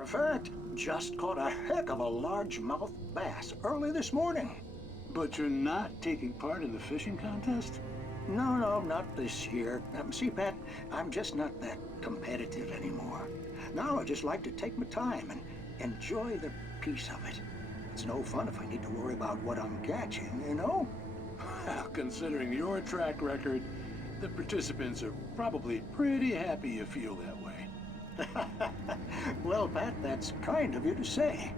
matter of fact, just caught a heck of a largemouth bass early this morning. But you're not taking part in the fishing contest? No, not this year. See, Pat, I'm just not that competitive anymore. Now I just like to take my time and enjoy the peace of it. It's no fun if I need to worry about what I'm catching, you know? Well, considering your track record, the participants are probably pretty happy you feel that way. Well, Pat, that's kind of you to say.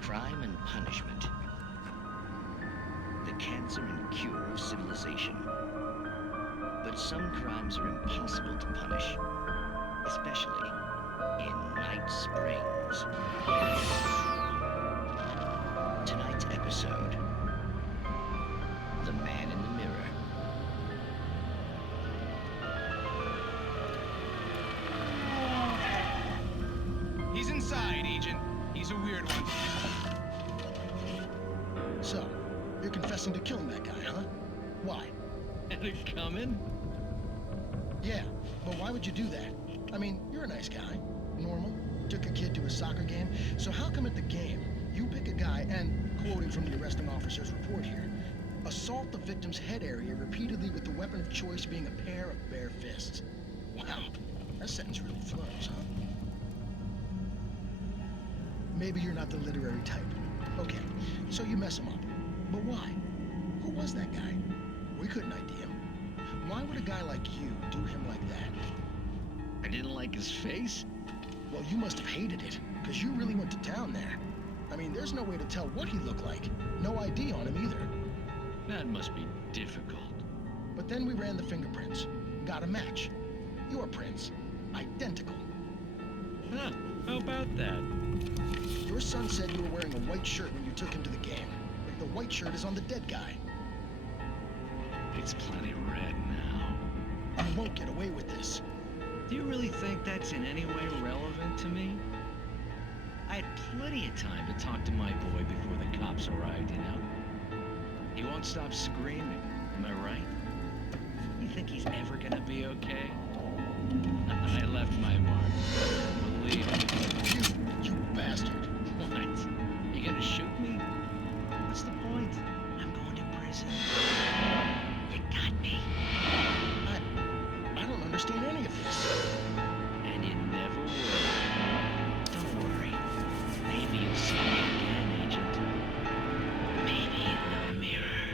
Crime and punishment. The cancer and cure of civilization. But some crimes are impossible to punish, especially in Night Springs. Tonight's episode, The Man in the Mirror. He's inside, Agent. He's a weird one. So, you're confessing to killing that guy, huh? Why? And it coming? Yeah, but why would you do that? I mean, you're a nice guy. Normal. Took a kid to a soccer game. So how come at the game, you pick a guy and, quoting from the arresting officer's report here, assault the victim's head area repeatedly with the weapon of choice being a pair of bare fists? Wow, that sentence really flows, huh? Maybe you're not the literary type. Okay, so you mess him up. But why? Who was that guy? We couldn't ID him. Why would a guy like you do him like that? I didn't like his face? Well, you must have hated it, because you really went to town there. I mean, there's no way to tell what he looked like. No ID on him either. That must be difficult. But then we ran the fingerprints. Got a match. Your prints. Identical. Huh, how about that? Your son said you were wearing a white shirt when you took him to the game. The white shirt is on the dead guy. It's plenty red now. You won't get away with this. Do you really think that's in any way relevant to me? I had plenty of time to talk to my boy before the cops arrived, you know? He won't stop screaming, am I right? You think he's ever gonna be okay? I left my mark. Believe me. You bastard. What? You gonna shoot me? What's the point? I'm going to prison. You got me. I don't understand any of this. And you never will. Don't worry. Maybe you'll see me again, Agent. Maybe in the mirror.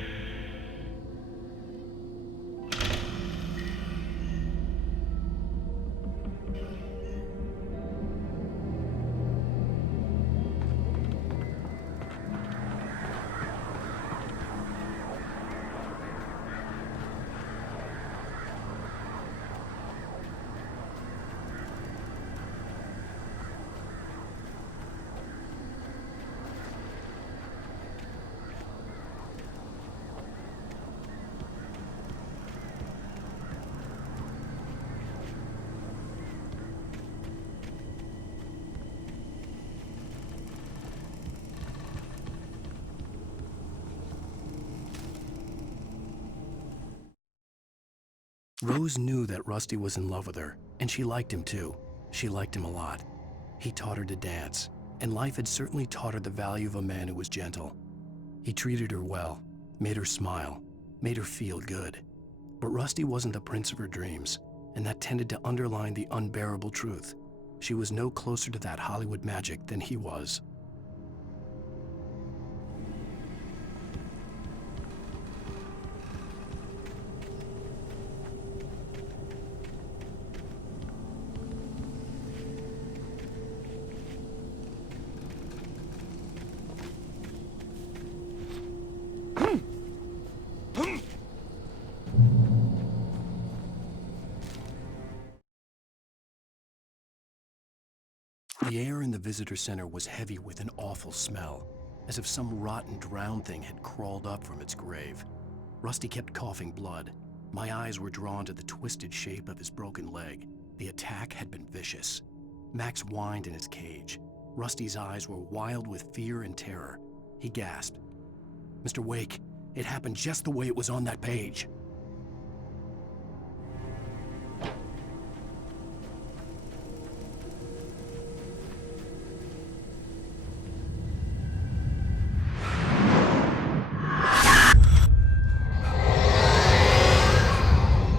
Rose knew that Rusty was in love with her, and she liked him too. She liked him a lot. He taught her to dance, and life had certainly taught her the value of a man who was gentle. He treated her well, made her smile, made her feel good. But Rusty wasn't the prince of her dreams, and that tended to underline the unbearable truth. She was no closer to that Hollywood magic than he was. The air in the visitor center was heavy with an awful smell, as if some rotten drowned thing had crawled up from its grave. Rusty kept coughing blood. My eyes were drawn to the twisted shape of his broken leg. The attack had been vicious. Max whined in his cage. Rusty's eyes were wild with fear and terror. He gasped, "Mr. Wake, it happened just the way it was on that page."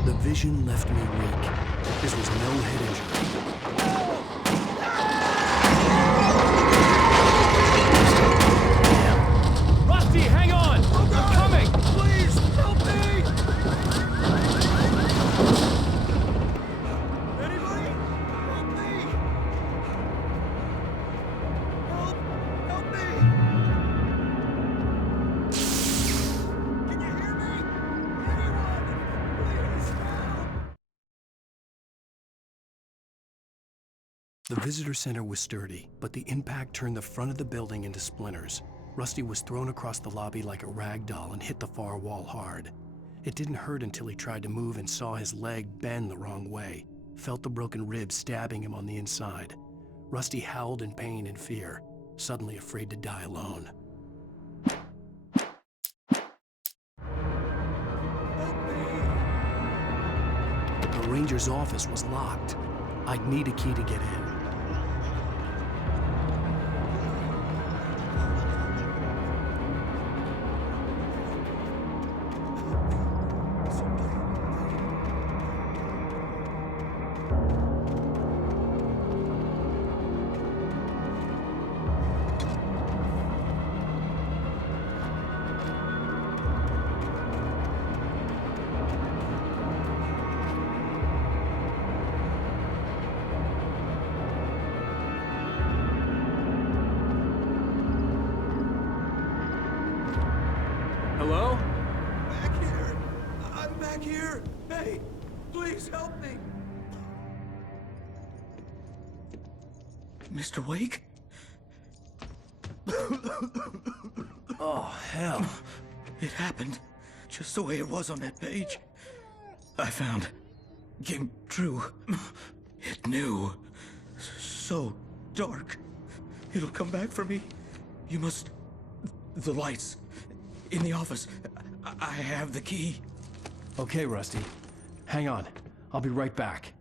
The vision left me weak. This was no head injury. Rusty, hang on! I'm coming! Please, help me! Anybody? Help me! Help me! Can you hear me? Anyone? Please help! The visitor center was sturdy, but the impact turned the front of the building into splinters. Rusty was thrown across the lobby like a rag doll and hit the far wall hard. It didn't hurt until he tried to move and saw his leg bend the wrong way, felt the broken rib stabbing him on the inside. Rusty howled in pain and fear, suddenly afraid to die alone. The ranger's office was locked. I'd need a key to get in. Hello? Back here! I'm back here! Hey, please help me! Mr. Wake? Oh, hell. It happened just the way it was on that page. I found. Came true. It knew. So dark. It'll come back for me. You must. The lights. In the office. I have the key. Okay, Rusty. Hang on. I'll be right back.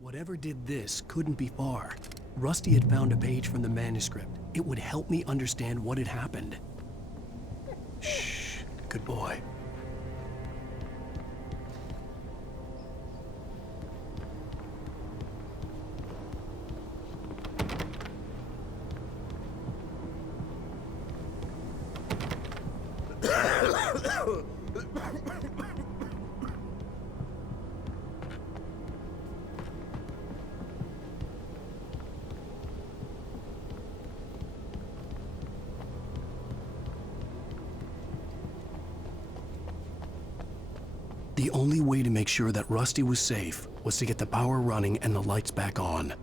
Whatever did this couldn't be far. Rusty had found a page from the manuscript. It would help me understand what had happened. Shh. Good boy. The only way to make sure that Rusty was safe was to get the power running and the lights back on.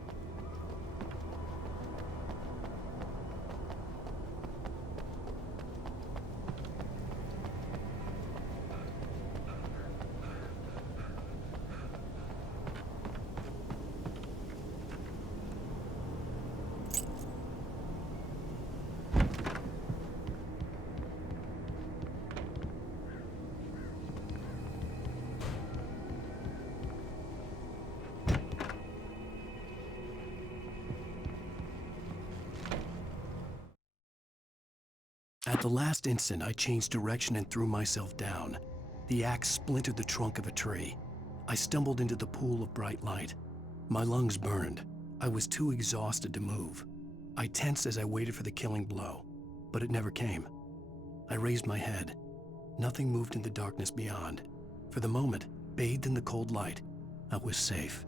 At the last instant, I changed direction and threw myself down. The axe splintered the trunk of a tree. I stumbled into the pool of bright light. My lungs burned. I was too exhausted to move. I tensed as I waited for the killing blow, but it never came. I raised my head. Nothing moved in the darkness beyond. For the moment, bathed in the cold light, I was safe.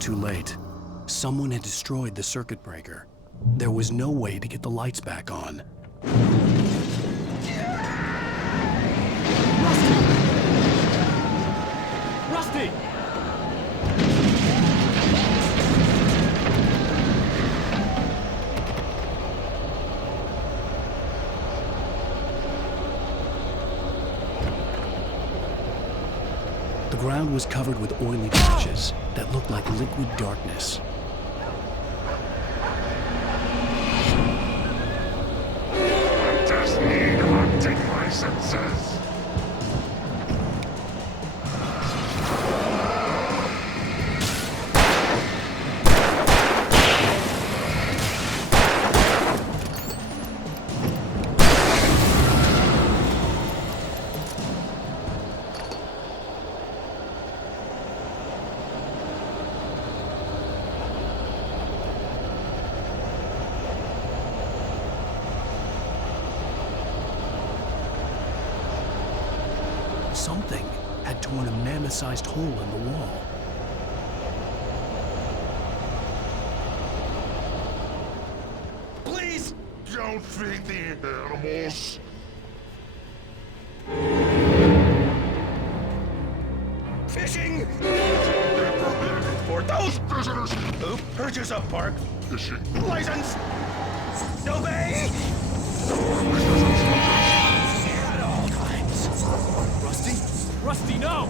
Too late. Someone had destroyed the circuit breaker. There was no way to get the lights back on. Rusty! The ground was covered with oily patches that looked like liquid darkness. Just need hunting licenses. Something had torn a mammoth-sized hole in the wall. Please don't feed the animals. Fishing! For those prisoners who purchase a park Fishing. license! Obey! At all times. Rusty? Rusty, no!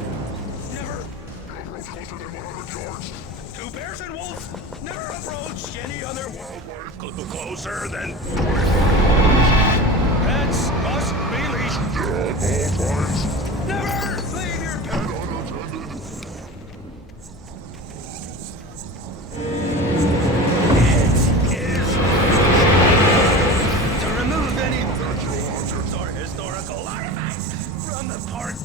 Never. Don't approach closer than 100 yards. Two bears and wolves never approach any other wildlife closer than. 25 Pets must be leashed. at all times. Never leave your pet. Unattended. It is to remove any natural objects or historical artifacts from the park.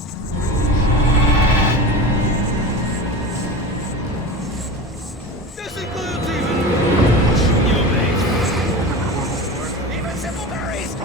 This includes even Yobait or even simple berries.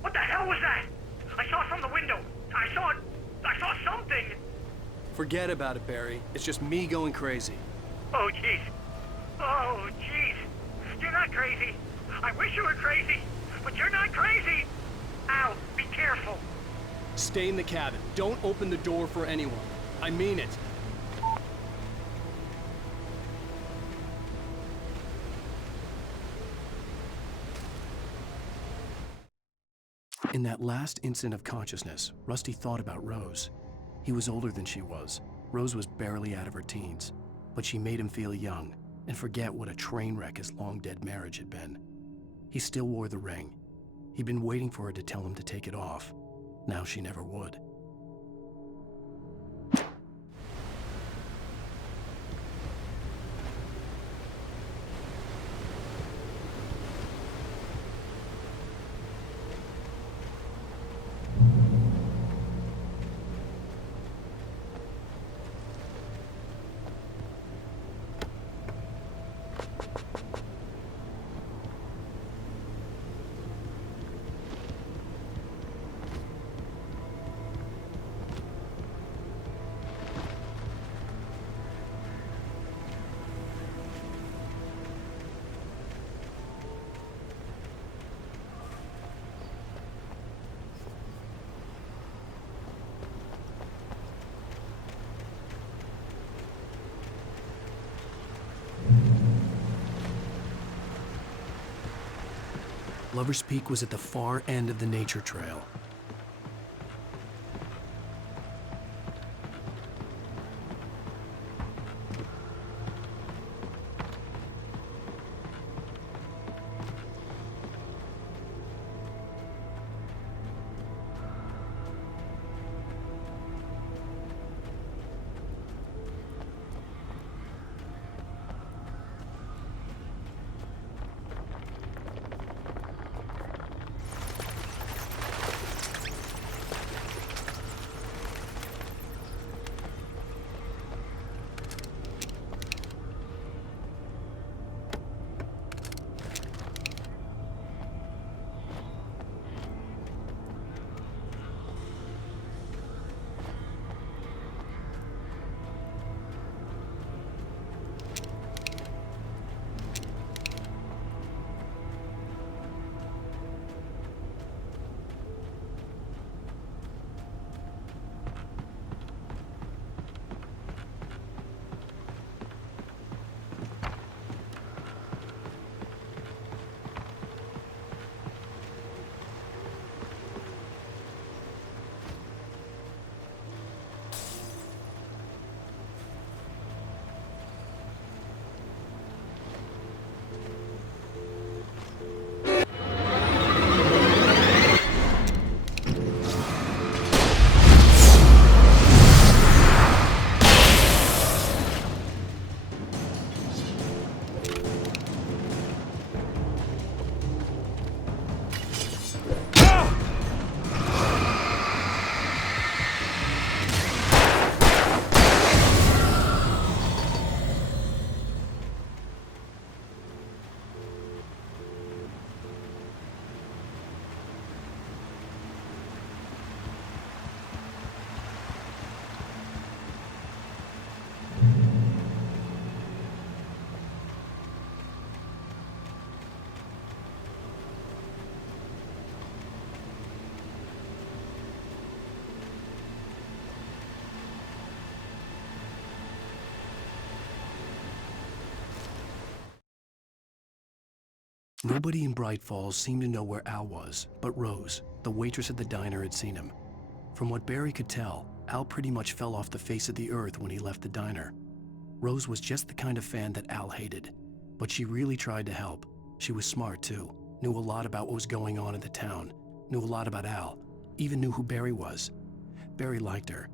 What the hell was that? I saw it from the window. I saw something. Forget about it, Barry. It's just me going crazy. Oh, jeez. Oh, jeez. You're not crazy. I wish you were crazy, but you're not crazy. Ow, be careful. Stay in the cabin. Don't open the door for anyone. I mean it. In that last instant of consciousness, Rusty thought about Rose. He was older than she was. Rose was barely out of her teens, but she made him feel young and forget what a train wreck his long-dead marriage had been. He still wore the ring. He'd been waiting for her to tell him to take it off. Now she never would. Lover's Peak was at the far end of the nature trail. Nobody in Bright Falls seemed to know where Al was, but Rose, the waitress at the diner, had seen him. From what Barry could tell, Al pretty much fell off the face of the earth when he left the diner. Rose was just the kind of fan that Al hated, but she really tried to help. She was smart too, knew a lot about what was going on in the town, knew a lot about Al, even knew who Barry was. Barry liked her.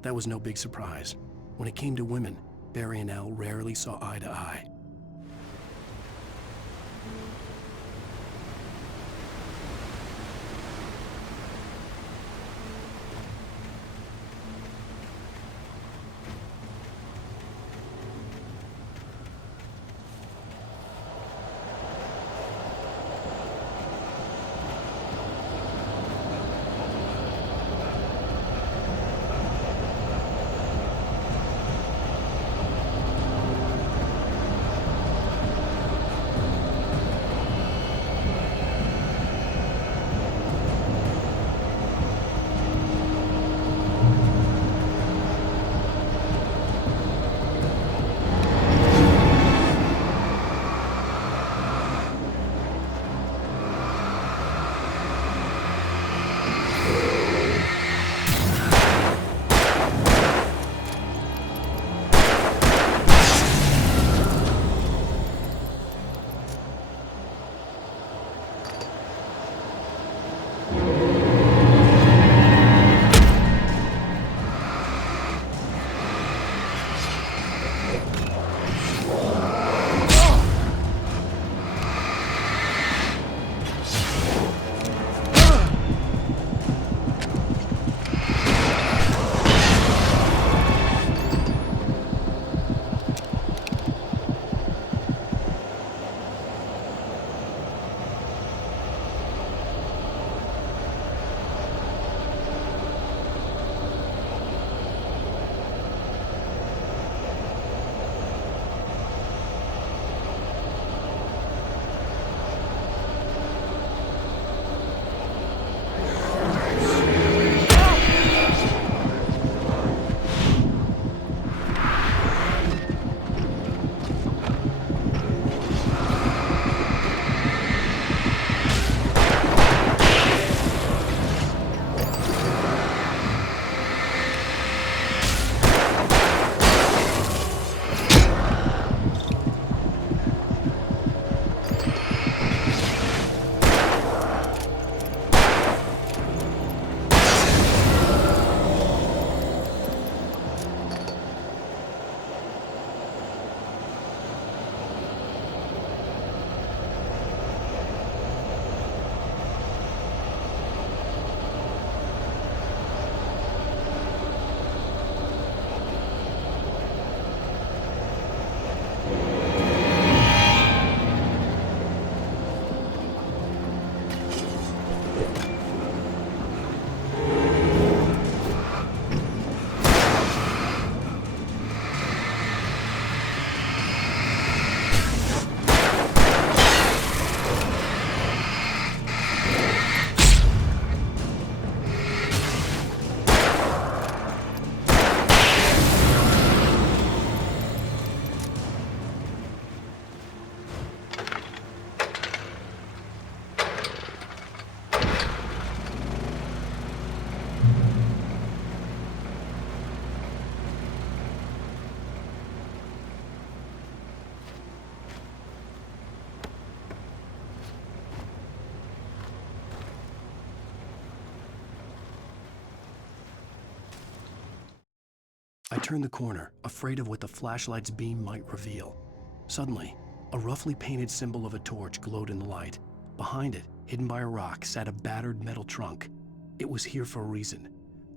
That was no big surprise. When it came to women, Barry and Al rarely saw eye to eye. I turned the corner, afraid of what the flashlight's beam might reveal. Suddenly, a roughly painted symbol of a torch glowed in the light. Behind it, hidden by a rock, sat a battered metal trunk. It was here for a reason,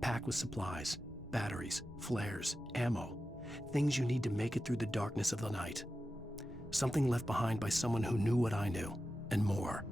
packed with supplies, batteries, flares, ammo, things you need to make it through the darkness of the night. Something left behind by someone who knew what I knew, and more.